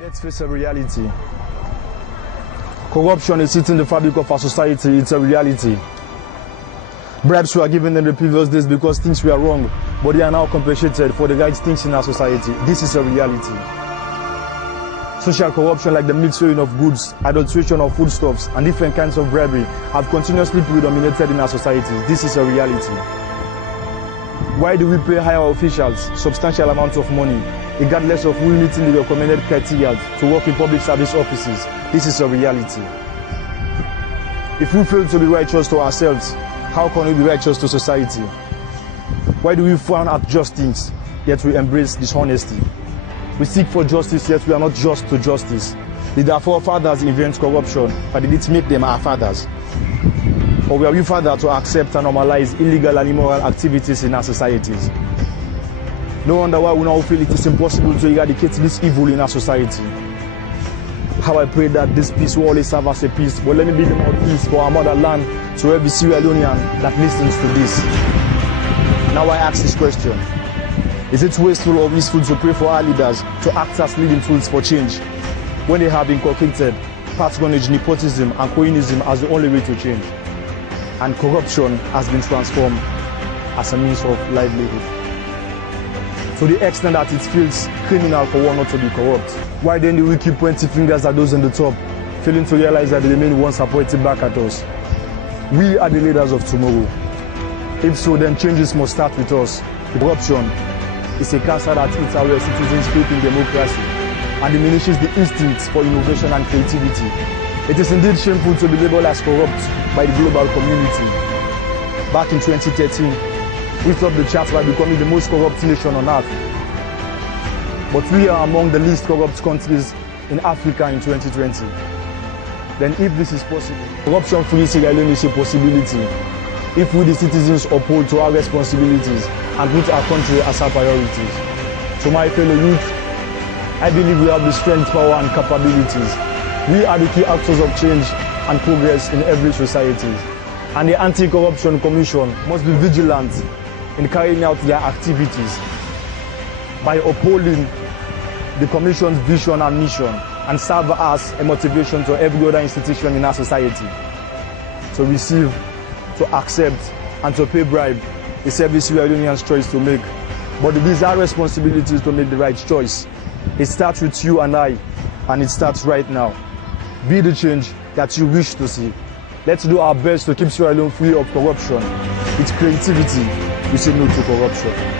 Let's face a reality. Corruption is eating the fabric of our society. It's a reality. Bribes were given in the previous days because things were wrong, but they are now compensated for the right things in our society. This is a reality. Social corruption like the mixing of goods, adulteration of foodstuffs, and different kinds of bribery have continuously predominated in our societies. This is a reality. Why do we pay higher officials substantial amounts of money, regardless of who meeting the recommended criteria to work in public service offices? This is a reality. If we fail to be righteous to ourselves, how can we be righteous to society? Why do we frown at just things, yet we embrace dishonesty? We seek for justice, yet we are not just to justice. Did our forefathers invent corruption, or did it make them our fathers? Or were we fathers to accept and normalize illegal and immoral activities in our societies? No wonder why we now feel it is impossible to eradicate this evil in our society. How I pray that this peace will always serve as a peace, but let me be the mouthpiece for our motherland to every Sierra Leonean that listens to this. Now I ask this question. Is it wasteful or wasteful to pray for our leaders to act as leading tools for change when they have inculcated patronage, nepotism, and coinism as the only way to change? And corruption has been transformed as a means of livelihood, to the extent that it feels criminal for one not to be corrupt. Why then do we keep pointing fingers at those on the top, failing to realize that the main ones are pointing back at us? We are the leaders of tomorrow. If so, then changes must start with us. Corruption is a cancer that eats away citizens' faith in democracy and diminishes the instincts for innovation and creativity. It is indeed shameful to be labeled as corrupt by the global community. Back in 2013, we topped the charts by becoming the most corrupt nation on earth. But we are among the least corrupt countries in Africa in 2020. Then if this is possible, corruption-free Sierra Leone is a possibility if we the citizens uphold to our responsibilities and put our country as our priorities. To my fellow youth, I believe we have the strength, power and capabilities. We are the key actors of change and progress in every society. And the Anti-Corruption Commission must be vigilant in carrying out their activities by upholding the Commission's vision and mission and serve as a motivation to every other institution in our society to receive, to accept, and to pay bribe is every Sierra Leonean's choice to make. But it is our responsibility to make the right choice. It starts with you and I, and it starts right now. Be the change that you wish to see. Let's do our best to keep Sierra Leone free of corruption. With creativity, we say no to corruption.